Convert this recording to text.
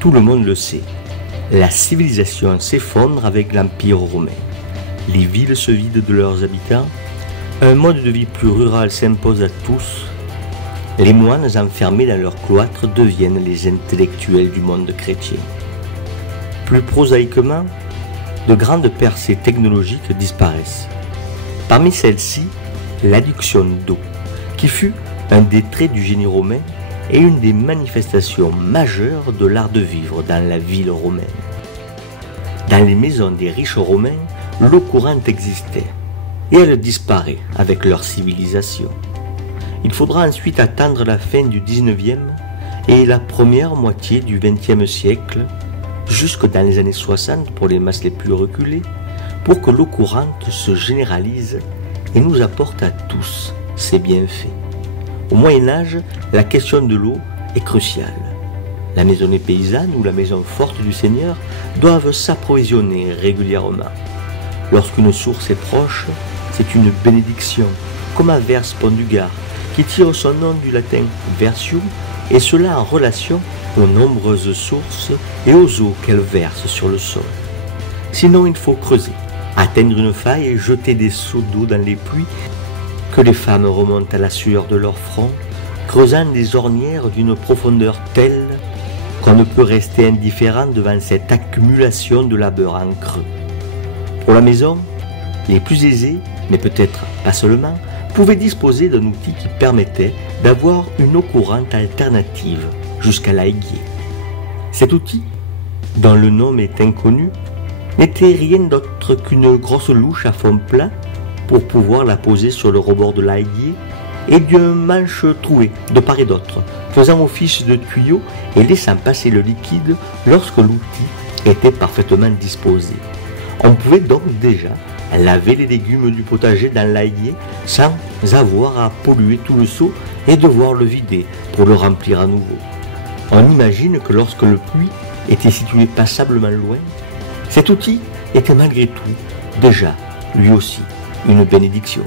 Tout le monde le sait, la civilisation s'effondre avec l'Empire romain. Les villes se vident de leurs habitants, un mode de vie plus rural s'impose à tous. Les moines enfermés dans leur cloître deviennent les intellectuels du monde chrétien. Plus prosaïquement, de grandes percées technologiques disparaissent. Parmi celles-ci, l'adduction d'eau, qui fut un des traits du génie romain et une des manifestations majeures de l'art de vivre dans la ville romaine. Dans les maisons des riches romains, l'eau courante existait, et elle disparaît avec leur civilisation. Il faudra ensuite attendre la fin du 19e et la première moitié du 20e siècle, jusque dans les années 60 pour les masses les plus reculées, pour que l'eau courante se généralise et nous apporte à tous ses bienfaits. Au Moyen-Âge, la question de l'eau est cruciale. La maisonnée paysanne ou la maison forte du seigneur doivent s'approvisionner régulièrement. Lorsqu'une source est proche, c'est une bénédiction, comme à Verse Pont du Gard, qui tire son nom du latin versium, et cela en relation aux nombreuses sources et aux eaux qu'elles versent sur le sol. Sinon, il faut creuser, atteindre une faille et jeter des seaux d'eau dans les puits que les femmes remontent à la sueur de leur front, creusant des ornières d'une profondeur telle qu'on ne peut rester indifférent devant cette accumulation de labeur en creux. Pour la maison, les plus aisés, mais peut-être pas seulement, pouvaient disposer d'un outil qui permettait d'avoir une eau courante alternative jusqu'à l'aiguier. Cet outil, dont le nom est inconnu, n'était rien d'autre qu'une grosse louche à fond plat pour pouvoir la poser sur le rebord de l'aiguier et d'un manche troué de part et d'autre, faisant office de tuyau et laissant passer le liquide lorsque l'outil était parfaitement disposé. On pouvait donc déjà laver les légumes du potager dans l'aiguier sans avoir à polluer tout le seau et devoir le vider pour le remplir à nouveau. On imagine que lorsque le puits était situé passablement loin, cet outil était malgré tout déjà, lui aussi, une bénédiction.